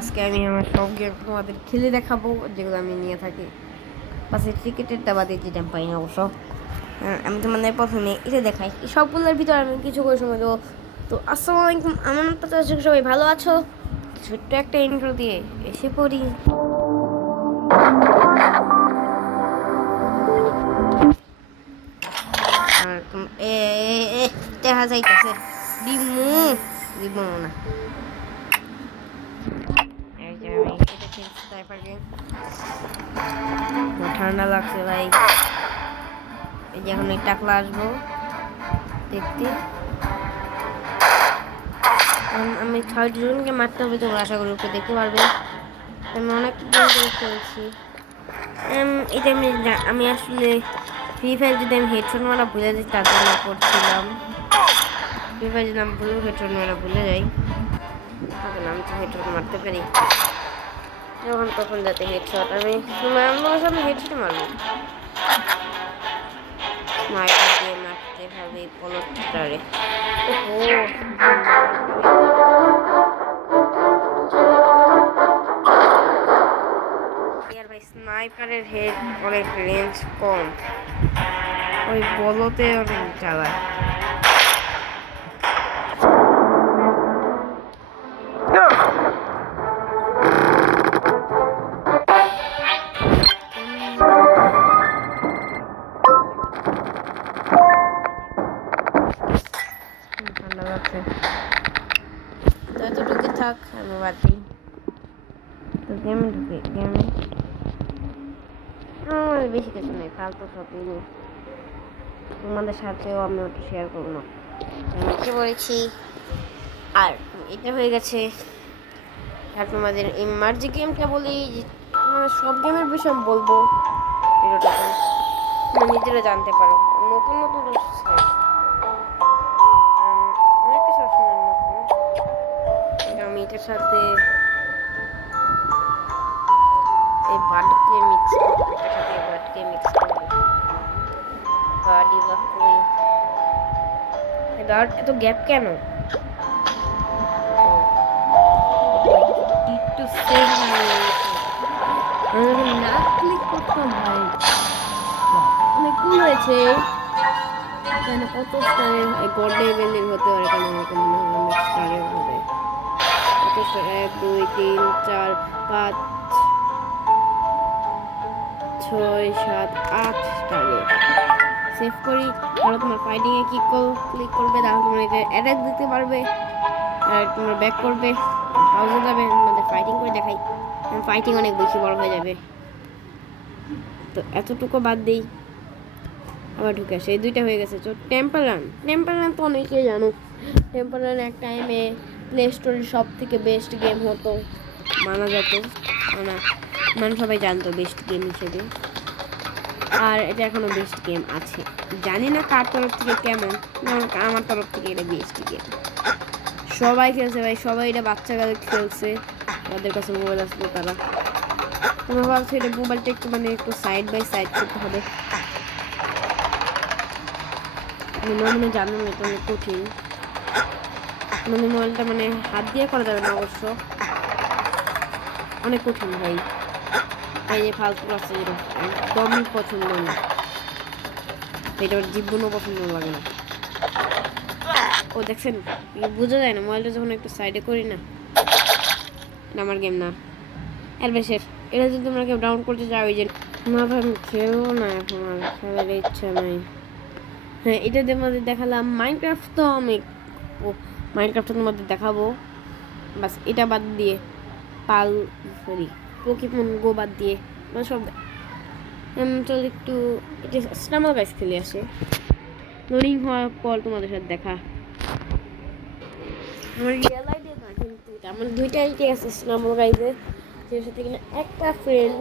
আজকে আমি আমার সব গেম তোমাদের খেলে দেখাবো, যেগুলো আমি নিয়ে থাকি। বাসে টিকিটেরটা বাদে যেটা আমি পাই না অবশ্য। আমি তোমাদের প্রথমে এটা দেখাই, সবগুলোর ভিতরে আমি কিছু করে সময় দেবো। তো আসসালামু আলাইকুম, আমার নামটা তো সবাই ভালো আছো? ছোট্ট একটা ইন্ট্রো দিয়ে এসে পড়ি। আর দেখা যাইতেছে দিমু দিমু না, ঠান্ডা লাগছে ভাই। এই যে এখন টাকলা আসবো দেখতে। আমি 6 জনকে মারতে হবে, তোমরা আশা করি উপরে দেখতে পারবে। আমি অনেক খেলছি এটা। আমি আসলে ফ্রি ফায়ার যদি আমি হেডফোন মারা ভুলে যাই তার জন্য করছিলাম। ফ্রি ফায়ার যদি আমি হেডফোন মারা ভুলে যাই, তখন আমি তো হেডফোন মারতে পারি যখন তখন, যাতে হেডশট আমি হেডশট মারবো। স্নাইপার দিয়ে মারতে হবে পলটারে। ভাই স্নাইপারের হেড অনেক রেঞ্জ কম, ওই বলতে অনেক চালায়। ঠান্ডা লাগছে, এতটুকু থাক, আমি বাদ দিই। তো গেমে ঢুকে আমার বেশি কিছু নেই, ফালতু সব নেই। তোমাদের সাথেও আমি ওটা শেয়ার করবো না, আমি বলেছি। আর এটা হয়ে গেছে। আর তোমাদের এই মার্জি গেমটা বলি, সব গেমের বিষয়ে আমি বলবো ভিডিওটাতে, তোমরা নিজেরা জানতে পারো। নতুন নতুন অনেক কিছু আছে নতুন। আমি এটার সাথে এই বার্ডকে মিক্স করবো, এটার সাথে বার্ডকে মিক্স করবো। বার্ডই বা কই, এত গ্যাপ কেন? না ক্লিক করতাম ভাই, অনেক কুল হয়েছে। এখানে কত স্টারের গড লেভেলের হতে পারে, কেন আমাকে মনে হয় অনেক স্টারের হবে। কত স্টার? 1 2 3 4 5 6 7 8 স্টারের। সেভ করি, তাহলে তোমার ফাইটিং এ ক্লিক করবে, তাহলে তোমার এটা অ্যাটাক দিতে পারবে। আর তোমরা ব্যাক করবে, পাউজে যাবে, তোমাদের ফাইটিং করে দেখাই। ফাইটিং অনেক বেশি বড় হয়ে যাবে, তো এতটুকু বাদ দিই। আবার ঢুকে আসে, এই দুইটা হয়ে গেছে। তো টেম্পল রান তো অনেকেই জানো। টেম্পল রান এক টাইমে প্লে স্টোরের সব থেকে বেস্ট গেম হতো, মানা যেত, মানে সবাই জানতো বেস্ট গেম হিসেবে। আর এটা এখনও বেস্ট গেম আছে, জানি না কার তরফ থেকে কেমন, আমার তরফ থেকে এটা বেস্ট গেম। সবাই খেলছে ভাই, সবাই এটা বাচ্চাকালে খেলছে, তাদের কাছে মোবাইল আসলো তারা। তোমরা ভাবছো এটা মোবাইলটা একটু একটু সাইড বাই সাইড করতে হবে, মনে জানো না, এটা অনেক কঠিন। মোবাইলটা হাত দিয়ে করা যাবে না অবশ্য, অনেক কঠিন ভাই। এই যে ফালতু আছে, যেটা একদমই পছন্দ না, এটা ওর জীবনও পছন্দ লাগে না। ও দেখছেন, বোঝা যায় না মোবাইলটা যখন একটু সাইডে করি না, এটা আমার গেম না। এর বেশি এটা যদি তোমরা কেউ ডাউন করতে চাও, ওই যে না ভাই আমি খেলবো না, এখন আর খেলার ইচ্ছা নাই। হ্যাঁ, এটা তোমাদের দেখালাম। মাইনক্রাফট তো আমি মাইনক্রাফটটা তোমাদের দেখাবো, বাস এটা বাদ দিয়ে পোকেমন গো বাদ দিয়ে সব। চল একটু এটা স্নামল গাইস খেলে আসে, লোডিং হওয়ার পর তোমাদের সাথে দেখা। আমার রিয়েল আইডিয়া না, কিন্তু আমার দুইটা আইডিয়া আছে স্নামল গাইসের, যেটার সাথে কিনা একটা ফ্রেন্ড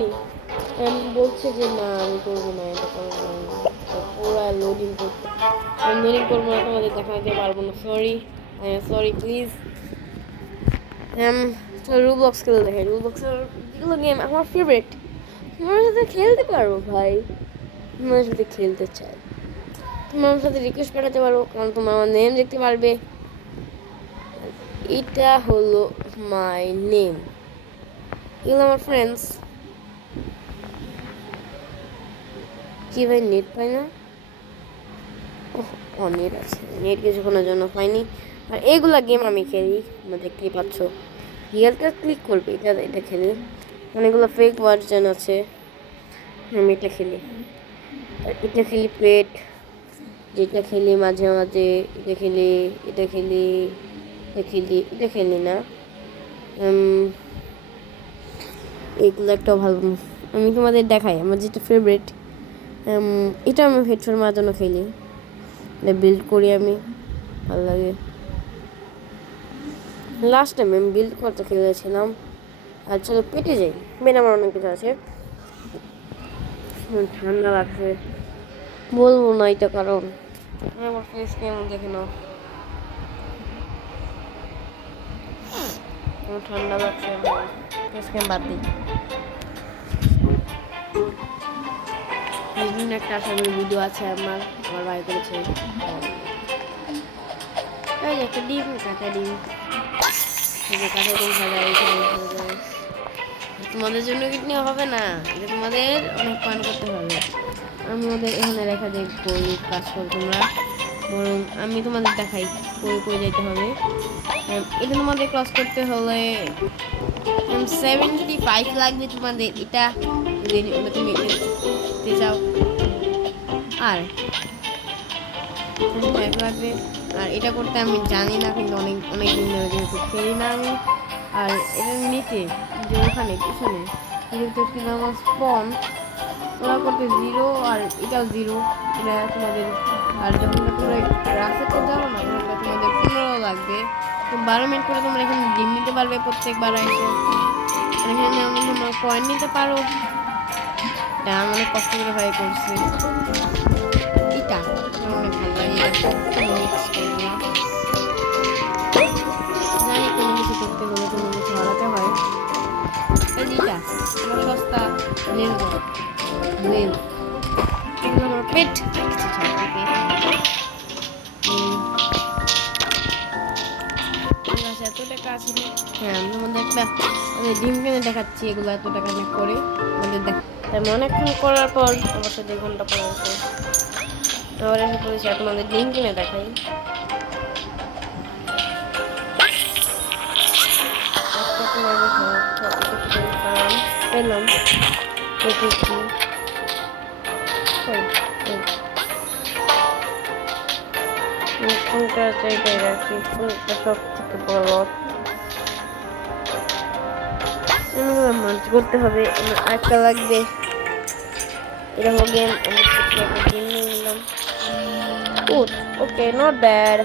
নেই, বলছে যে না আমি করবো না, এটা করবো না, পুরো লোডিং করতে আমি লোডিং করবো না, তোমাদের দেখাতে পারবো না। Sorry please. রুবলক্স খেলে দেখে, রুবলক্সের যেগুলো গেম আমার ফেভারিট, তোমার সাথে খেলতে পারবো ভাই, তোমার সাথে খেলতে চাই, তোমার সাথে রিকোয়েস্ট পাঠাতে পারবো, কারণ তোমার আমার নেম দেখতে পারবে। এটা হলো মাই নেম। এগুলো আমার ফ্রেন্ডস। কি ভাই নেট পাই না? ও নেট আছে, নেট কিছুক্ষণের জন্য পাইনি। আর এইগুলা গেম আমি খেলি, তোমরা দেখতেই পাচ্ছ। রিয়েলটা ক্লিক করবে, এটা খেলি। অনেকগুলো ফেক ভার্জন আছে, আমি এটা খেলি। আর এটা খেলি পেট, যেটা খেলি মাঝে মাঝে। এটা খেলি, এটা খেলি, এটা খেলি, এটা খেলি না। এগুলো একটা ভালো। আমি তোমাদের দেখাই আমার যেটা ফেভারিট। এটা আমি হেডফোন মারার খেলি, বিল্ড করি আমি, ভালো লাগে। লাস্ট টাইম আমি বিল্ড করতে খেলেছিলাম। আর চলো পেটে যাই, পেটে আমার অনেক কিছু আছে। ঠান্ডা লাগছে, বলবো না এটা কারণ আমার ফেস কেমন দেখে নাও। ঠান্ডা লাগছে, ফেস ক্রিম বাদ দিই। বিভিন্ন একটা আসামের ভিডিও আছে আমার ভাই করেছে। একটা ডিম, কাঁচা ডিম, কাঁচা ডিম খাওয়া যায়। তোমাদের জন্য কিডনি হবে না, এটা তোমাদের অনেক পান করতে হবে। আমি ওদের এখানে রেখা দেখবো কাজ করো তোমরা, বরং আমি তোমাদের দেখাই কই যেতে হবে। এটা তোমাদের ক্রস করতে হলে 75 লাগবে তোমাদের। এটা তুমি দিতে চাও আর 75 লাগবে। আর এটা করতে আমি জানি না, কিন্তু অনেক দিন ধরে যেহেতু খেলি না আমি। আর এটার নিচে যে ওখানে পিছনে কিন্তু আমার স্পন ওরা করতে 0, আর এটাও 0। এটা তোমাদের, আর যখন তোমরা রাস্তাতে যাও না তোমাদের 15 লাগবে। তো 12 মিনিট করে তোমরা এখানে ডিম নিতে পারবে প্রত্যেকবার এসে। এখানে তোমরা কয়েন নিতে পারো। এটা আমি অনেক কষ্ট করে ভাই করছি। এটা অনেক ভালো লাগে, জানি কোনো কিছু করতে হলে কোনো কিছু হারাতে হয়। এইটা আমার সস্তা লেন্স, এগুলো আমার পেট। এত টাকা আছে। হ্যাঁ, আমি তোমাদের একটা ডিম কিনে দেখাচ্ছি। এগুলো এত টাকা করে আমাদের আমি অনেকক্ষণ করার পর অবশ্যই 2 ঘন্টা পর আছে আবার এসে পড়েছি। তোমাদের ডিম কিনে দেখাই। পেলাম ফোনটা জায়গায় রাখি, ফোনটা সব থেকে বড় মার্চ করতে হবে। আমার আরেকটা লাগবে, এটা হলো গেম। আমি একটা গেম নিয়ে নিলাম। ওকে, নট ব্যাড।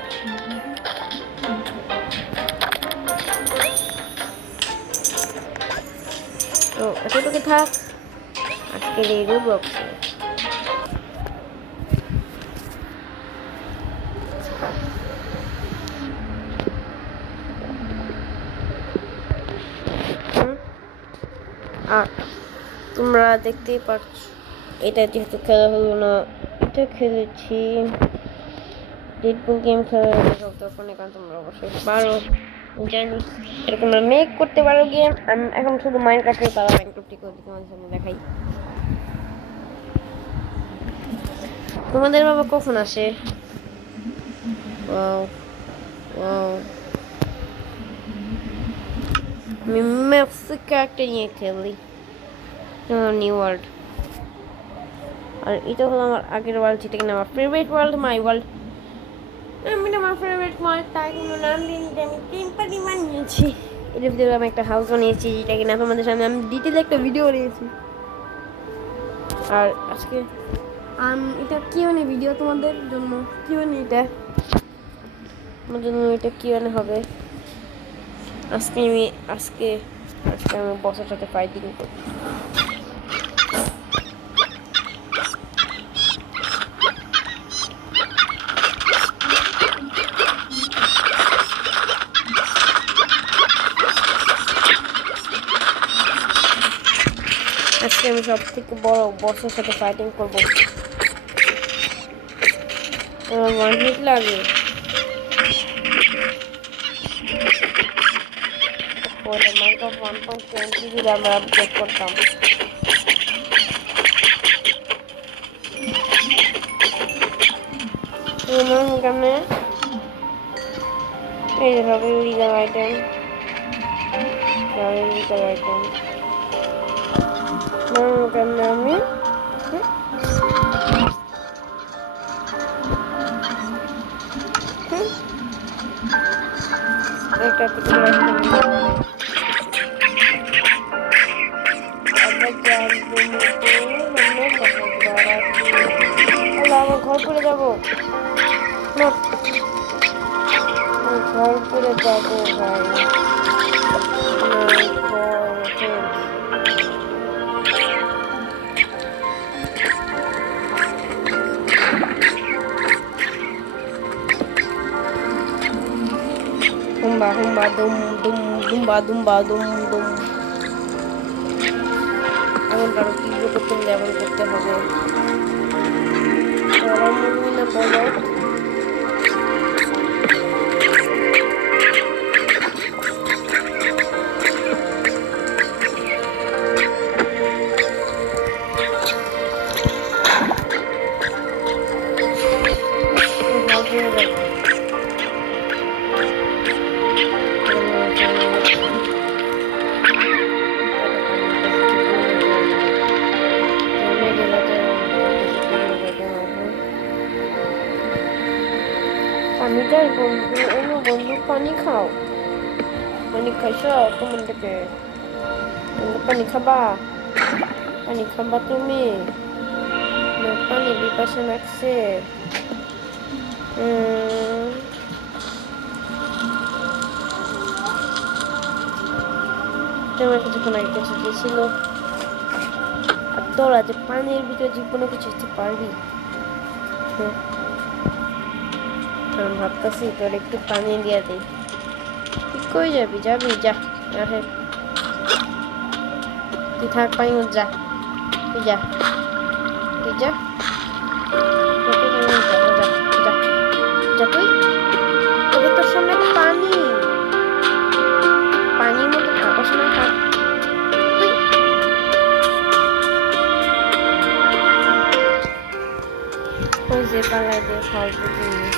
তো এতটুকু থাক আজকের এই রোবলক্সে। আর তোমরা দেখতেই পাচ্ছ এটা যেহেতু খেলা হলো না, এটা খেলেছি ডেডপুল গেম খেলা সব তখন। কারণ তোমরা অবশ্যই পারো, জানি এরকম মেক করতে পারো গেম। আমি এখন শুধু মাইনক্রাফটের পারা, মাইনক্রাফটই করে তোমাদের সামনে দেখাই। তোমাদের বাবা কখন আসে? আমি ম্যাক্সিক ক্যারেক্টার নিয়ে খেলি, নিউ ওয়ার্ল্ড। আর এটা হলো আমার আগের ওয়ার্ল্ড, যেটা কিনা আমার ফেভারিট ওয়ার্ল্ড, মাই ওয়ার্ল্ড। আমি আমার ফেভারিট ওয়ার্ল্ড, তাই কোনো নাম দিয়ে আমি টেম্পারি বানিয়েছি। এটার ভিতরে আমি একটা হাউস বানিয়েছি, যেটা কিনা তোমাদের সামনে আমি ডিটেলে একটা ভিডিও বানিয়েছি। আর আজকে এটা কিউএনএ ভিডিও তোমাদের জন্য। কিউএনএ এটা আমার জন্য, এটা কিউএনএ হবে। আজকে আমি বসের সাথে ফাইটিং করি। আজকে আমি সব থেকে বড় বসের সাথে ফাইটিং করবো। আমার 1 মিনিট লাগে। পরে মাইনক্রাফট 1.20 দিলে আমরা আপডেট করতাম। কেমনে এই যে সব ইলিগাল আইটেম, ইলিগাল আইটেম কেমনে আমি একটা আমার ঘর করে যাবো, ঘর করে যাবো ভাই। হুম্বা হুম্বা দুম দুম দুম্বা দুম্বা দুম দুম। এমন কারো কি করতে হলে এমন করতে হবে। বলো পানি চাই বন্ধু, অনু বন্ধু পানি খাও, পানি খাইছ কোমন থেকে, পানি খাবা, পানি খাবা তুমি, পানি বিপাশা লাগছে। তোমার কিছুক্ষণ আগে কিছু দিয়েছিল, আর তোরা যে পানির ভিতরে যে কোনো কিছু পারবি। আমি ভাবতেছি তোর একটু পানি দিয়ে দিই। তুই কই যাবি? যাবি যা, তুই থাক পানি যা, তুই যা, তুই যা, তুই তোকে তোর সামনে পানি, পানির মধ্যে থাকার সময় থাক। ওই যে পালায় দিয়ে ফালতু জিনিস।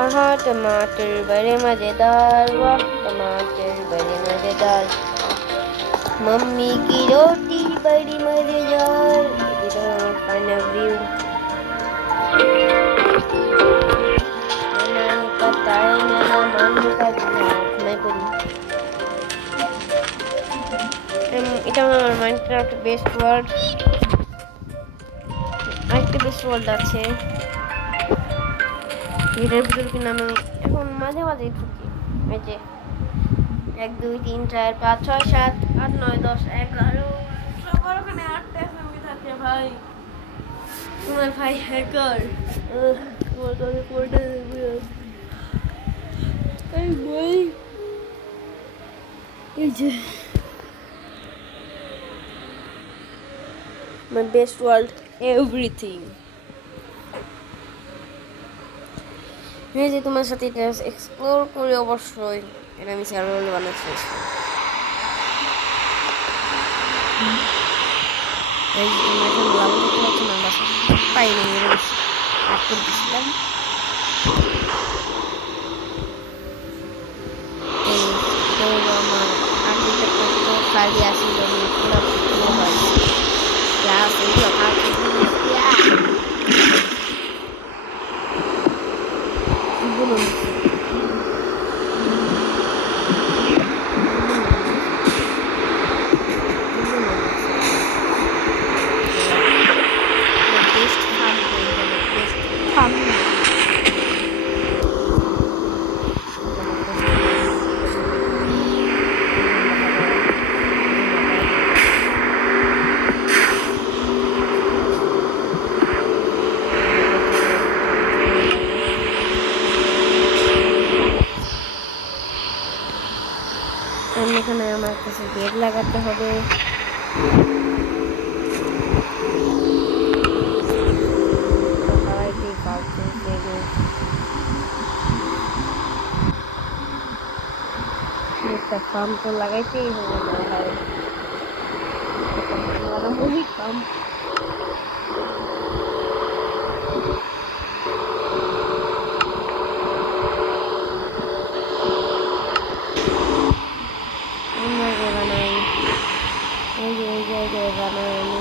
आहा टमाटर बड़े मजेदार, वाह टमाटर बड़े मजेदार, मम्मी की रोटी बड़ी मजेदार। फाइनल व्यू पता है मेरा मन का मैं पढ़ी। এটা আমার মাইনক্রাফট বেস্ট ওয়ার্ল্ড, আরেকটা বেস্ট ওয়ার্ল্ড আছে এটার ভিতরে, কিন্তু আমি এখন মাঝে মাঝেই ঢুকি। এই যে 1 2 3 4 5 6 7 8 9 10 11 সবার ওখানে 8টা ফ্যামিলি থাকে ভাই। তোমার ভাই হ্যাকার, এই যে my best world everything। এই যে তোমার সাথে এটা এক্সপ্লোর করে অবশ্যই এটা আমি সার্ভার বানাচ্ছি। এই যে তোমরা এখন লাভ দেখতে পাচ্ছ না, বাস পাইনি আট করে দিয়েছিলাম। এটা হলো আমার আর্টিটা কত খালি আসিল পুরো হয় ক্লাস এগুলো খাওয়া এখানে আমার কাছে গেট লাগাতে হবে। একটা ফার্ম তো লাগাইতেই হবে না ভাই, লাগাবোই ফার্ম। বানাই এই যে এই জায়গায় বানাই আমি।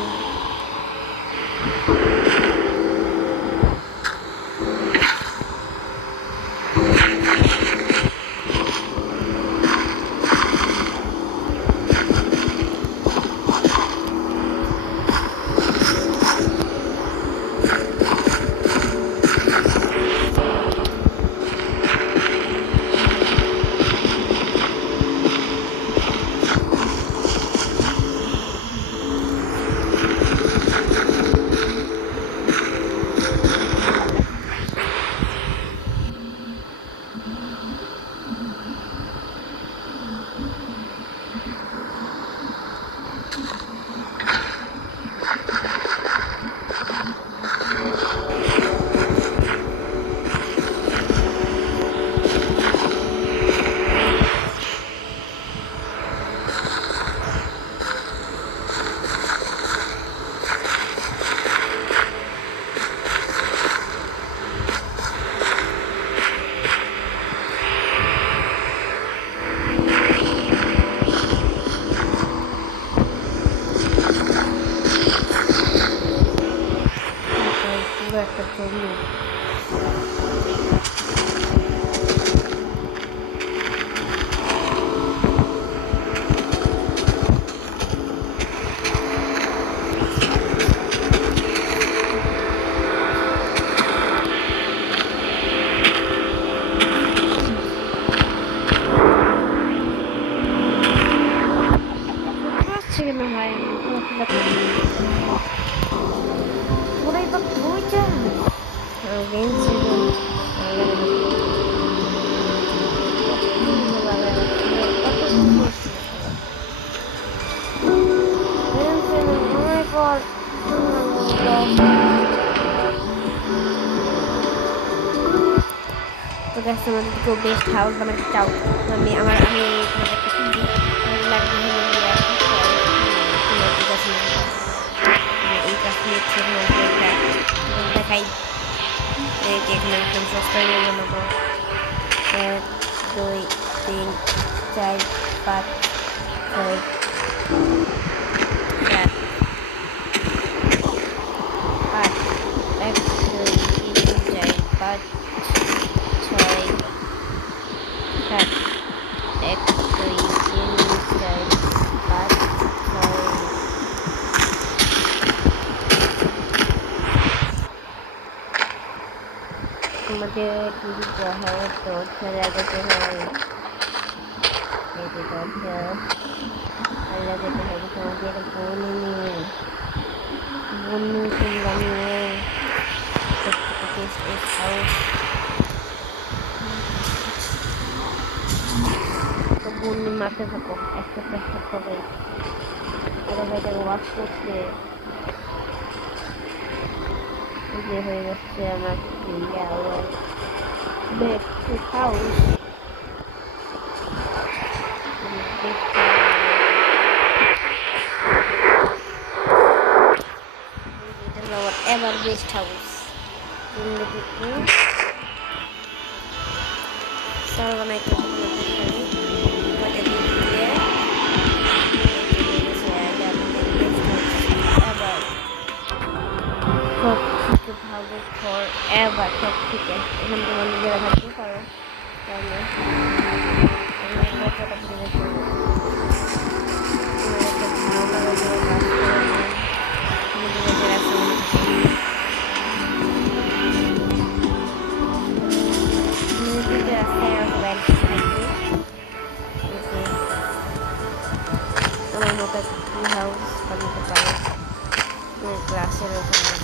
পুরো একটা জমি। আসছে কেন ভাই, পুরাই তো বইটা গেঞ্জি তো গাছ তোমাদের কেউ বেস্ট হাউস বানাতে চাও, আমি তোমাদেরকে দিই লাগবে হলো এই গাছ নিচ্ছে দেখাই। এই যে এখানে একদম সস্তায় বানাবো 1 2 3 4 5 6 7 8 1 2 3 4 5 6 7 1 2 3 4 5 6 আমাদের দিতে হয় তো লাগাতে হয়, এই যে লাগাতে হয় তোমাদের বন্যু বানিয়ে হাউস তো বন্যু মারতে থাকো একটা চেষ্টা সবাই। আরে ভাইটা ওয়াশ করছে যে হয়ে যাচ্ছে আমার হাউস। এবার বেস্ট হাউস সব বানাইতে সব থেকে ভালো ফর এভার, সব থেকে এখান থেকে নিজেরা থাকতে পারো। আমার মতো ট্রি হাউস বানাতে পারো ক্লাসের ওখানে।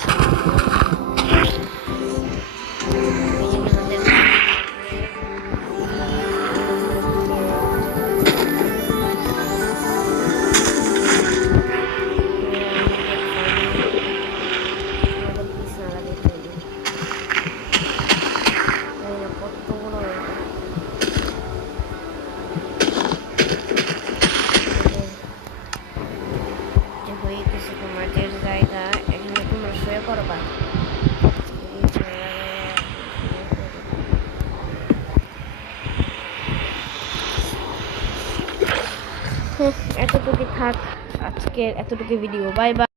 এতটুকু থাক আজকের এতটুকু ভিডিও। Bye bye.